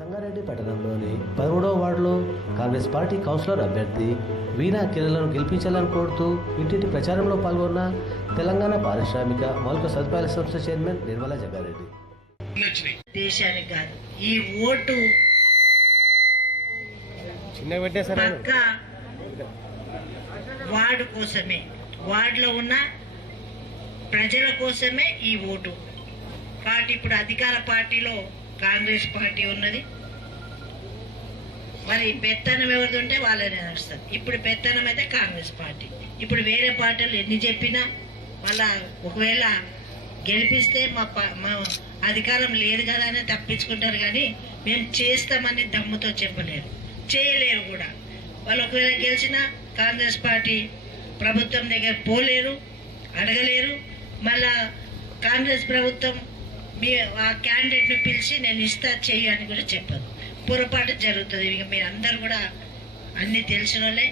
సంగారెడ్డి పట్టణంలోని 13వ వార్డులో Congress party councillor అభ్యర్థి వీణా కిరణ్లను గెలిపించాలని కోరుతూ ఇంటింటి ప్రచారంలో పాల్గొన్న తెలంగాణ పారిశ్రామిక మౌలిక సదుపాయాల సంస్థ చైర్మన్ నిర్మలా జగ్గారెడ్డి. దేశానికి కాదు, ఈ ఓటు పక్క వార్డు కోసమే, వార్డులో ఉన్న ప్రజల కోసమే ఈ ఓటు. పార్టీ ఇప్పుడు అధికార పార్టీలో కాంగ్రెస్ పార్టీ ఉన్నది. మరి పెత్తనం ఎవరిది ఉంటే వాళ్ళనే నడుస్తుంది. ఇప్పుడు పెత్తనం అయితే కాంగ్రెస్ పార్టీ. ఇప్పుడు వేరే పార్టీలు ఎన్ని చెప్పినా మళ్ళా ఒకవేళ గెలిపిస్తే మా అధికారం లేదు కదా అని తప్పించుకుంటారు, కానీ మేము చేస్తామని దమ్ముతో చెప్పలేరు, చేయలేరు కూడా. వాళ్ళు ఒకవేళ గెలిచినా కాంగ్రెస్ పార్టీ ప్రభుత్వం దగ్గర పోలేరు, అడగలేరు. మళ్ళా కాంగ్రెస్ ప్రభుత్వం మీ ఆ క్యాండిడేట్ని పిలిచి నేను ఇస్తా చెయ్యి అని కూడా చెప్పదు. పొరపాటు జరుగుతుంది. ఇక మీరు అందరు కూడా అన్నీ తెలిసిన వాళ్ళే.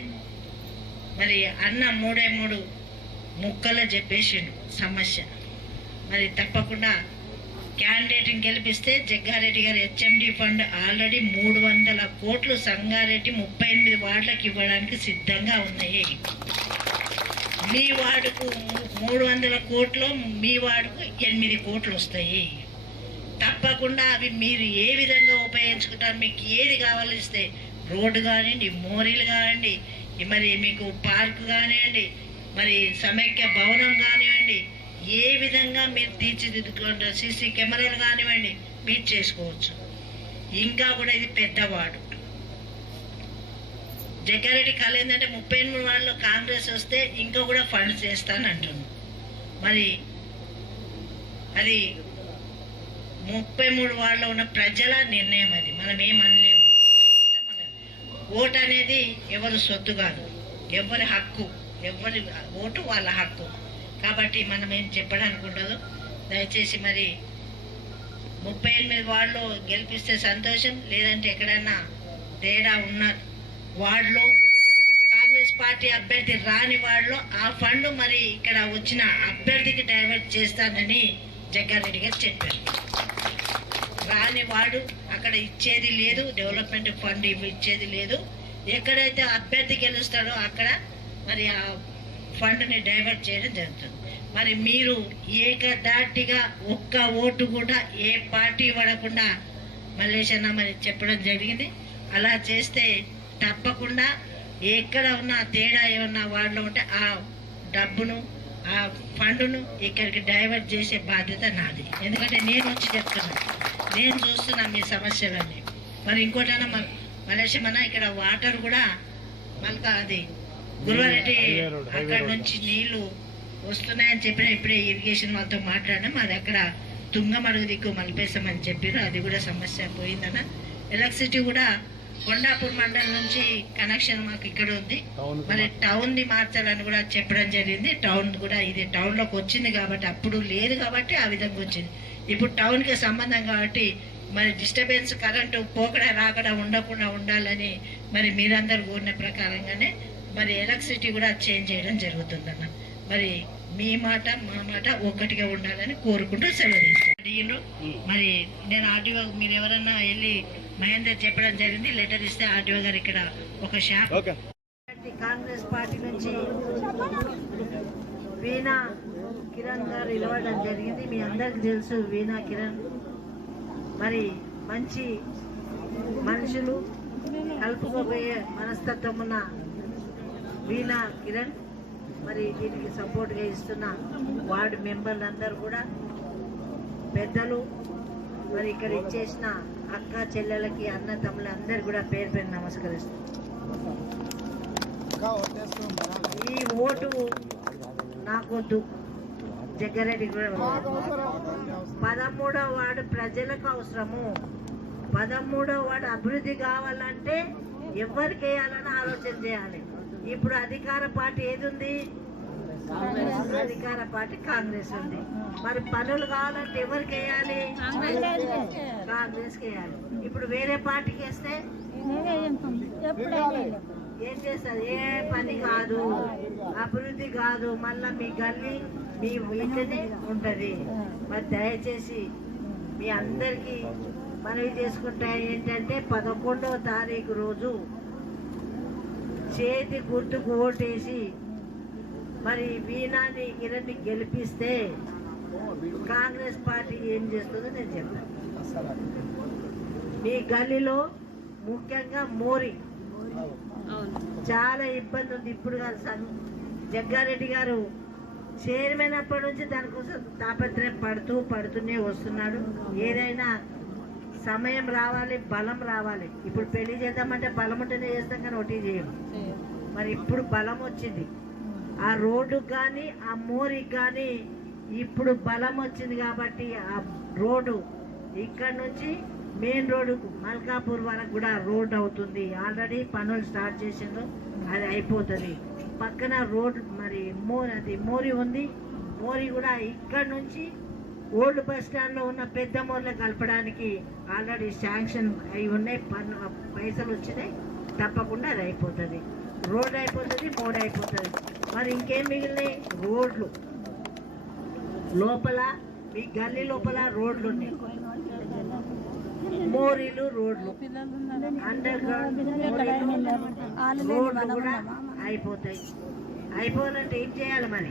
మరి అన్న 3 ముక్కల్లో చెప్పేసిండు సమస్య. మరి తప్పకుండా క్యాండిడేట్ని గెలిపిస్తే జగ్గారెడ్డి గారి హెచ్ఎండి ఫండ్ ఆల్రెడీ 300 కోట్లు సంగారెడ్డి 38 వార్డులకు ఇవ్వడానికి సిద్ధంగా ఉన్నాయి. మీ వార్డుకు 300 కోట్లు, మీ వార్డుకు 8 కోట్లు వస్తాయి. తప్పకుండా అవి మీరు ఏ విధంగా ఉపయోగించుకుంటారు, మీకు ఏది కావాలిస్తే రోడ్డు కానివ్వండి, మోరీలు కానివ్వండి, మరి మీకు పార్కు కానివ్వండి, మరి సమైక్య భవనం కానివ్వండి, ఏ విధంగా మీరు తీర్చిదిద్దుకుంటారు, సీసీ కెమెరాలు కానివ్వండి, మీరు చేసుకోవచ్చు. ఇంకా కూడా ఇది పెద్దవాడు. జగ్గారెడ్డి కళ ఏంటంటే 38 వార్డులో కాంగ్రెస్ వస్తే ఇంకా కూడా ఫండ్స్ చేస్తాను అంటున్నాను. మరి అది 33 వార్డులో ఉన్న ప్రజల నిర్ణయం. అది మనం ఏం అనలేము, ఎవరి ఇష్టం అనేది. ఓటు అనేది ఎవరి సొత్తు కాదు, ఎవరి హక్కు, ఎవరి ఓటు వాళ్ళ హక్కు. కాబట్టి మనం ఏం చెప్పడానికి ఉండదు. దయచేసి మరి 38 వార్డులో గెలిపిస్తే సంతోషం. లేదంటే ఎక్కడన్నా తేడా ఉన్న వార్డులో కాంగ్రెస్ పార్టీ అభ్యర్థి రాని వార్డులో ఆ ఫండ్ మరి ఇక్కడ వచ్చిన అభ్యర్థికి డైవర్ట్ చేస్తానని జగ్గారెడ్డి గారు చెప్పారు. రాని వాడు అక్కడ ఇచ్చేది లేదు, డెవలప్మెంట్ ఫండ్ ఇచ్చేది లేదు. ఎక్కడైతే అభ్యర్థి గెలుస్తాడో అక్కడ మరి ఆ ఫండ్ని డైవర్ట్ చేయడం జరుగుతుంది. మరి మీరు ఏకదాటిగా ఒక్క ఓటు కూడా ఏ పార్టీ పడకుండా మల్లేశన్న మరి చెప్పడం జరిగింది. అలా చేస్తే తప్పకుండా ఎక్కడ ఉన్న తేడా ఏమన్నా వాడిలో ఉంటే ఆ డబ్బును, ఆ ఫండ్ను ఇక్కడికి డైవర్ట్ చేసే బాధ్యత నాది. ఎందుకంటే నేను వచ్చి చెప్తున్నాను, నేను చూస్తున్నా మీ సమస్యలన్నీ. మరి ఇంకోటైనా మలేషమన్నా ఇక్కడ వాటర్ కూడా మళ్ళీ అది గురువారెడ్డి అక్కడ నుంచి నీళ్లు వస్తున్నాయని చెప్పిన ఇప్పుడే ఇరిగేషన్ వాళ్ళతో మాట్లాడినాం. అది అక్కడ తుంగమడుగు దిక్కు మలిపేస్తామని చెప్పారు. అది కూడా సమస్య పోయిందన్న. ఎలక్ట్రిసిటీ కూడా కొండాపూర్ మండలం నుంచి కనెక్షన్ మాకు ఇక్కడ ఉంది. మరి టౌన్ది మార్చాలని కూడా చెప్పడం జరిగింది. టౌన్ కూడా ఇది టౌన్లోకి వచ్చింది కాబట్టి, అప్పుడు లేదు కాబట్టి ఆ విధంగా వచ్చింది. ఇప్పుడు టౌన్కి సంబంధం కాబట్టి మరి డిస్టర్బెన్స్, కరెంటు పోకడా రాకడా ఉండకుండా ఉండాలని మరి మీరందరూ కోరిన ప్రకారంగానే మరి ఎలక్ట్రిసిటీ కూడా చేంజ్ చేయడం జరుగుతుందన్న. మరి మీ మాట మా మాట ఒక్కటిగా ఉండాలని కోరుకుంటూ సెలవు తీసుకుంటాను. మరి నేను ఆర్డీఓ మీరు ఎవరన్నా వెళ్ళి మహేందర్ చెప్పడం జరిగింది, లెటర్ ఇస్తే ఆర్డీఓ గారు ఇక్కడ ఒక షాప్ కాంగ్రెస్ పార్టీ నుంచి వీణా కిరణ్ గారు ఇవ్వడం జరిగింది. మీ అందరికి తెలుసు వీణా కిరణ్ మరి మంచి మనుషులు, కలుపుకోబోయే మనస్తత్వం ఉన్న వీణా కిరణ్ మరి దీనికి సపోర్ట్గా ఇస్తున్న వార్డు మెంబర్లందరూ కూడా, పెద్దలు, మరి ఇక్కడ ఇచ్చేసిన అక్క చెల్లెలకి, అన్న తమ్ముళ్ళ అందరు కూడా పేరు పేరు నమస్కరిస్తున్నాం. ఈ ఓటు నాకొద్దు, జగ్గారెడ్డి కూడా 13వ వార్డు ప్రజలకు అవసరము. 13వ వార్డు అభివృద్ధి కావాలంటే ఎవరికి వేయాలని ఆలోచన చేయాలి. ఇప్పుడు అధికార పార్టీ ఏది ఉంది? అధికార పార్టీ కాంగ్రెస్ ఉంది. మరి పనులు కావాలంటే ఎవరికి వేయాలి? కాంగ్రెస్కి వేయాలి. ఇప్పుడు వేరే పార్టీకి వేస్తే ఏం చేస్తారు? ఏ పని కాదు, అభివృద్ధి కాదు, మళ్ళా మీ గల్లీ మీ ఇంటనే ఉంటుంది. మరి దయచేసి మీ అందరికీ మనవి చేసుకుంటా ఏంటంటే 11వ తారీఖు రోజు చేతి గుర్తుకు ఓటేసి మరి వీణాని కిరణ్ని గెలిపిస్తే కాంగ్రెస్ పార్టీ ఏం చేస్తుందో నేను చెప్తాను. మీ గల్లీలో ముఖ్యంగా మోరీ చాలా ఇబ్బంది ఉంది. ఇప్పుడు కాదు, జగ్గారెడ్డి గారు చైర్మన్ అప్పటి నుంచి దానికోసం తాపత్రయం పడుతూనే వస్తున్నాడు. ఏదైనా సమయం రావాలి, బలం రావాలి. ఇప్పుడు పెళ్లి చేద్దామంటే బలం ఉంటేనే చేస్తాం, కానీ ఒకటి చేయము. మరి ఇప్పుడు బలం వచ్చింది, ఆ రోడ్డుకి కానీ ఆ మోరికి కానీ ఇప్పుడు బలం వచ్చింది కాబట్టి ఆ రోడ్డు ఇక్కడ నుంచి మెయిన్ రోడ్డుకు మల్కాపూర్ వరకు కూడా రోడ్ అవుతుంది. ఆల్రెడీ పనులు స్టార్ట్ చేసిండ్రు, అది అయిపోతుంది. పక్కన రోడ్ మరి మోరి ఉంది. మోరి కూడా ఇక్కడ నుంచి ఓల్డ్ బస్ స్టాండ్లో ఉన్న పెద్ద మోర్లు కలపడానికి ఆల్రెడీ శాంక్షన్ అయి ఉన్నాయి, పైసలు వచ్చినాయి. తప్పకుండా అది అయిపోతుంది, రోడ్ అయిపోతుంది, మోడ్ అయిపోతుంది. మరి ఇంకేం మిగిలినాయి? రోడ్లు లోపల, మీ గల్లీ లోపల రోడ్లు ఉన్నాయి, మోరీలు రోడ్లు, అండర్ గ్రౌండ్ రోడ్లు కూడా అయిపోతాయి. అయిపోవాలంటే ఏం చేయాలి మరి?